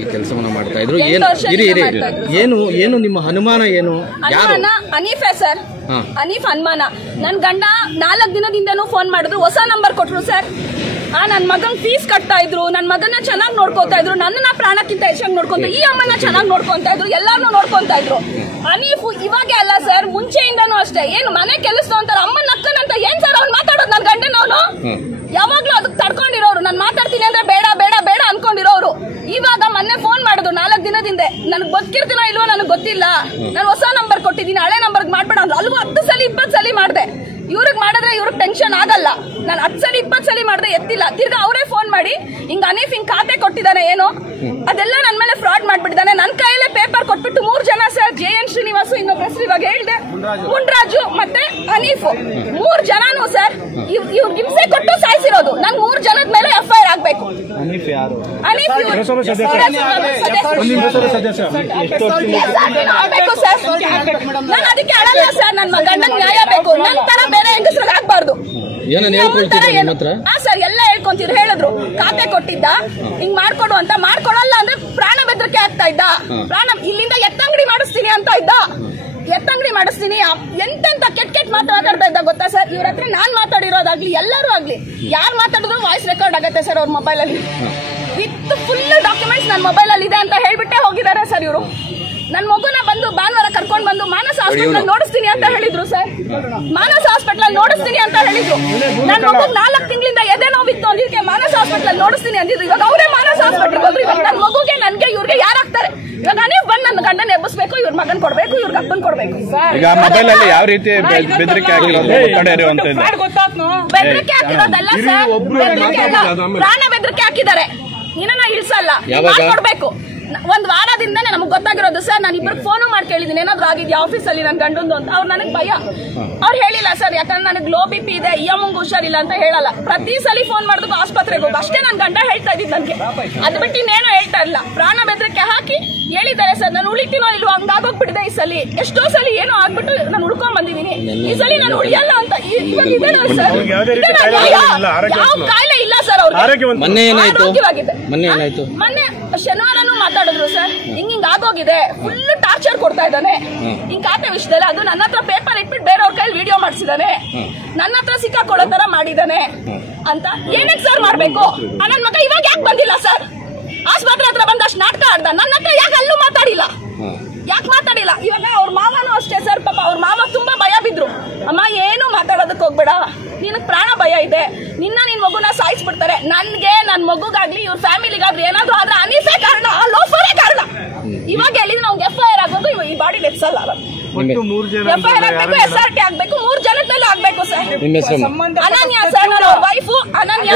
ಕೆಲಸವನ್ನ ಮಾಡ್ತಾ ಇದ್ರು ಏನು ನಿಮ್ಮ ಅನುಮಾನ ಏನು? ಹನೀಫೆ ಸರ್, ಹನೀಫ್ ಅನುಮಾನ. ನನ್ ಗಂಡ 4 ದಿನದಿಂದನೂ ಫೋನ್ ಮಾಡಿದ್ರು, ಹೊಸ ನಂಬರ್ ಕೊಟ್ರು ಸರ್. ನನ್ ಮಗನ್ ಫೀಸ್ ಕಟ್ತಾ ಇದ್ರು, ನನ್ ಮಗನ ಚೆನ್ನಾಗಿ ನೋಡ್ಕೊತಾ ಇದ್ರು, ನನ್ನ ಪ್ರಾಣಕ್ಕಿಂತ ಹೆಚ್ಚಾಗಿ ನೋಡ್ಕೊಂತ, ಈ ಅಮ್ಮನ ಚೆನ್ನಾಗಿ ನೋಡ್ಕೊಂತ ಇದ್ರು, ಎಲ್ಲಾರು ನೋಡ್ಕೊಂತ ಇದ್ರು. ಹನೀಫ್ ಇವಾಗೆ ಅಲ್ಲ ಸರ್, ಮುಂಚೆಯಿಂದನೂ ಅಷ್ಟೇ. ಏನು ಮನೆ ಕೆಲಸ ಅಂತಾರ, ಅಮ್ಮನ ಅಕ್ಕನಂತ ಏನ್ ಸರ್ ಅವ್ನು ಮಾತಾಡೋದು? ನನ್ ಗಂಡನವನು ಯಾವಾಗ್ಲೂ ಅದಕ್ಕೆ ತಡ್ಕೊಂಡಿರೋರು, ನಾನ್ ಮಾತಾಡ್ತೀನಿ ಅಂದ್ರೆ ಬೇಡ ಬೇಡ ಬೇಡ ಅನ್ಕೊಂಡಿರೋರು. ಇವಾಗ ಮೊನ್ನೆ ಫೋನ್ ಮಾಡಿದ್ರು 4 ದಿನದಿಂದ, ನನ್ಗೆ ಬದುಕಿರ್ತೀನೋ ಇಲ್ವೋ ನನಗೆ ಗೊತ್ತಿಲ್ಲ, ನಾನು ಹೊಸ ನಂಬರ್ ಕೊಟ್ಟಿದ್ದೀನಿ, ಹಳೆ ನಂಬರ್ ಮಾಡ್ಬೇಡ ಅಂದ್ರು. ಅಲ್ವೋ 10 ಸಲ 20 ಸಲ ಮಾಡಿದೆ. ಇವ್ರಿಗೆ ಮಾಡಿದ್ರೆ ಇವ್ರಿಗೆ ಟೆನ್ಷನ್ ಆಗಲ್ಲ. ನಾನು 10 ಸಲ 20 ಸಲ ಮಾಡಿದೆ, ಎತ್ತಿಲ್ಲ. ತಿರ್ಗಾ ಅವರೇ ಫೋನ್ ಮಾಡಿ ಹಿಂಗ ಹನೀಫ್ ಹಿಂಗ್ ಖಾತೆ ಕೊಟ್ಟಿದ್ದಾನೆ ಏನೋ, ಅದೆಲ್ಲ ನನ್ ಮೇಲೆ ಫ್ರಾಡ್ ಮಾಡ್ಬಿಟ್ಟಿದ್ದಾನೆ. ನನ್ ಕೈಯಲ್ಲೇ ಪೇಪರ್ ಕೊಟ್ಬಿಟ್ಟು 3 ಜನ ಸರ್, JN ಶ್ರೀನಿವಾಸು, ಇನ್ನೊಬ್ಬ ಹೆಸರು ಇವಾಗ ಹೇಳ್ದೆ, ಮುನ್ರಾಜು ಮತ್ತೆ ಹನೀಫ್, 3 ಜನನು ಸರ್ ಇವ್ರಿಗೆ ಹಿಂಸೆ ಕೊಟ್ಟು ಸಾಯಿಸಿರೋದು. ನನ್ 3 ಜನದ ಮೇಲೆ FIR ಆಗ್ಬೇಕು. ಹನೀಫ್ ಆಗ್ಬೇಕು ಸರ್. ನಾನು ಅದಕ್ಕೆ ಅಳಲ್ಲ ಸರ್, ನನ್ ಗಂಡನ್ ನ್ಯಾಯ ಬೇಕು. ನನ್ ತರ ಬೇರೆ ಹೆಂಗಸ್ರಿಗೆ ಆಗ್ಬಾರ್ದು ಸರ್. ಎಲ್ಲ ಹೇಳ್ಕೊಂತಿದ್ರು, ಹೇಳಿದ್ರು ಖಾತೆ ಕೊಟ್ಟಿದ್ದ, ಹಿಂಗ್ ಮಾಡ್ಕೊಡು ಅಂತ. ಮಾಡ್ಕೊಡಲ್ಲ ಅಂದ್ರೆ ಪ್ರಾಣ ಬೆದರಿಕೆ ಆಗ್ತಾ ಇದ್ದ. ಪ್ರಾಣ ಇಲ್ಲಿಂದ ಎತ್ತಂಗಡಿ ಮಾಡಿಸ್ತೀನಿ ಅಂತ ಇದ್ದ. ಎತ್ತಂಗಡಿ ಮಾಡಿಸ್ತೀನಿ ಎಂತೆಂತ ಕೆಟ್ಟ ಮಾತಾಡ್ತಾ ಇದ್ದ ಗೊತ್ತಾ ಸರ್. ಇವ್ರ ಹತ್ರ ನಾನ್ ಮಾತಾಡಿರೋದಾಗ್ಲಿ ಎಲ್ಲರೂ ಆಗ್ಲಿ, ಯಾರು ಮಾತಾಡಿದ್ರು ವಾಯ್ಸ್ ರೆಕಾರ್ಡ್ ಆಗತ್ತೆ ಸರ್ ಅವ್ರ ಮೊಬೈಲ್ ಅಲ್ಲಿ. ವಿತ್ ಫುಲ್ ಡಾಕ್ಯುಮೆಂಟ್ಸ್ ನನ್ನ ಮೊಬೈಲ್ ಅಲ್ಲಿ ಇದೆ ಅಂತ ಹೇಳ್ಬಿಟ್ಟೆ ಹೋಗಿದ್ದಾರೆ ಸರ್ ಇವರು. ನನ್ ಮಗುನ ಬಂದು ಭಾನುವಾರ ಕರ್ಕೊಂಡ್ ಬಂದು ಮಾನಸ ಹಾಸ್ಪಿಟಲ್ ನೋಡಿಸ್ತೀನಿ ಅಂತ ಹೇಳಿದ್ರು ಸರ್. ಮಾನಸ ಹಾಸ್ಪಿಟಲ್ ನೋಡಿಸ್ತೀನಿ ಅಂತ ಹೇಳಿದ್ರು. ನನ್ ಮಗು 4 ತಿಂಗಳಿಂದ ಎದೆ ನೋವಿತ್ತು ಅಂದಿದ್ದಕ್ಕೆ ಮಾನಸ ಹಾಸ್ಪಿಟಲ್ ನೋಡಿಸ್ತೀನಿ ಅಂದಿದ್ರು. ಇವಾಗ ಅವರೇ ಮಾನಸ ಹಾಸ್ಪಿಟಲ್ ಹೋದ್ರು. ಇವಾಗ ನನ್ ಮಗುಗೆ ನನ್ಗೆ ಇವ್ರಿಗೆ ಯಾರಾಗ್ತಾರೆ? ಇವಾಗ ನೀವು ಬಂದು ನನ್ನ ಗಂಡನ ಎಬ್ಬಿಸ್ಬೇಕು, ಇವ್ರ ಮಗನ್ ಕೊಡ್ಬೇಕು, ಇವ್ರಿಗೆ ಅಪ್ಪನ್ ಕೊಡ್ಬೇಕು. ಯಾವ ರೀತಿ ಬೆದರಿಕೆ ಬೆದರಿಕೆ ಹಾಕಿರೋದಲ್ಲ ಸರ್, ಪ್ರಾಣ ಬೆದರಿಕೆ ಹಾಕಿದ್ದಾರೆ. ನಿನ್ನ ಇಳಿಸಲ್ಲ, ಕೊಡ್ಬೇಕು. 1 ವಾರದಿಂದ ನಮಗ್ ಗೊತ್ತಾಗಿರೋದು ಸರ್. ನಾನು ಇಬ್ಬರಿಗೆ ಫೋನು ಮಾಡಿ ಕೇಳಿದ್ದೀನಿ, ಏನಾದ್ರು ಆಗಿದ್ಯಾ ಆಫೀಸಲ್ಲಿ ನನ್ ಗಂಡಂದು ಅಂತ. ಅವ್ರು ನನಗೆ ಭಯ, ಅವ್ರು ಹೇಳಿಲ್ಲ ಸರ್, ಯಾಕಂದ್ರೆ ನನಗೆ ಲೋ BP ಇದೆ, ಅಮ್ಮಂಗೆ ಹುಷಾರಿಲ್ಲ ಅಂತ ಹೇಳಲ್ಲ. ಪ್ರತಿ ಸಲ ಫೋನ್ ಮಾಡಿದ್ರು ಆಸ್ಪತ್ರೆಗೆ ಹೋಗು ಅಷ್ಟೇ ನನ್ ಗಂಡ ಹೇಳ್ತಾ ಇದ್ದಿದ್ದು ನನಗೆ. ಅದ್ ಬಿಟ್ಟು ಇನ್ನೇನು ಹೇಳ್ತಾ ಇಲ್ಲ. ಪ್ರಾಣ ಬೆದರಿಕೆ ಹಾಕಿ ಹೇಳಿದ್ದಾರೆ ಸರ್. ನಾನು ಉಳಿತೀನೋ ಇಲ್ವೋ ಹಂಗಾಗೋಗ್ಬಿಟ್ಟಿದೆ ಈ ಸಲ. ಎಷ್ಟೋ ಸಲ ಏನೋ ಆಗ್ಬಿಟ್ಟು ನಾನು ಉಳ್ಕೊಂಡ್ ಬಂದಿದ್ದೀನಿ. ಈ ಸಲ ನಾನು ಉಳಿಯಲ್ಲ ಅಂತ ಇವಾಗ ಇದೆ ಸರ್. ಯಾವ ಕಾಯಿಲೆ ಇಲ್ಲ ಸರ್ ಅವ್ರಿಗೆ. ಮೊನ್ನೆ ಶನಿವಾರನೂ ಮಾತಾಡಿದ್ರು ಸರ್, ಹಿಂಗ್ ಆಗೋಗಿದೆ, ಫುಲ್ ಟಾರ್ಚರ್ ಕೊಡ್ತಾ ಇದ್ದಾನೆ ಹಿಂಗ್ ಖಾತೆ ವಿಷಯದಲ್ಲಿ. ಅದು ನನ್ನ ಹತ್ರ ಪೇಪರ್ ಇಟ್ಬಿಟ್ಟು ಬೇರೆಯವ್ರ ಕೈಲಿ ವಿಡಿಯೋ ಮಾಡಿಸಿದಾನೆ, ನನ್ನ ಹತ್ರ ಸಿಕ್ಕಾಕೊಳ್ಳೋ ತರ ಮಾಡಿದಾನೆ ಅಂತ. ಏನಕ್ಕೆ ಸರ್ ಮಾಡ್ಬೇಕು? ನನ್ ಮಗ ಇವಾಗ ಯಾಕೆ ಬಂದಿಲ್ಲ ಸರ್? ಆಸ್ಪತ್ರೆ ಹತ್ರ ಬಂದಷ್ಟು ನಾಟಕ ಆಡ್ದ, ನನ್ನ ಹತ್ರ ಯಾಕೆ ಅಲ್ಲೂ ಮಾತಾಡಿಲ್ಲ? ಯಾಕೆ ಮಾತಾಡಿಲ್ಲ? ಇವಾಗ ಅವ್ರ ಮಾವನೂ ಅಷ್ಟೇ ಸರ್, ಪಾಪ ಅವ್ರ ಮಾವ ತುಂಬಾ ಭಯ ಬಿದ್ರು. ಅಮ್ಮ ಏನು ಮಾತಾಡೋದಕ್ಕೆ ಹೋಗ್ಬೇಡ, ನಿನಗ್ ಪ್ರಾಣ ಭಯ ಇದೆ, ನಿನ್ನ ನಿನ್ ಮಗುನ ಸಾಯಿಸ್ಬಿಡ್ತಾರೆ. ನನ್ಗೆ ನನ್ ಮಗುಗಾಗ್ಲಿ ಇವ್ರ ಫ್ಯಾಮಿಲಿಗಾಗ್ಲಿ ಏನಾದ್ರು ಆದ್ರೆ ಹನೀಫೇ ಕಾರಣ, ಲೋಫರೇ ಕಾರಣ. ಇವಾಗ ಹೇಳಿದ್ರೆ ಅವ್ಗೆ FIR ಆಗೋದು, ಈ ಬಾಡಿ ಡೆತ್ಸಲ್ಲ. FIR ಆಗ್ಬೇಕು, SRT ಆಗ್ಬೇಕು, 3 ಜನದ ಮೇಲೆ ಆಗ್ಬೇಕು ಸರ್. ಅನನ್ಯ ಸರ್, ನನ್ನ ವೈಫು ಅನನ್ಯ.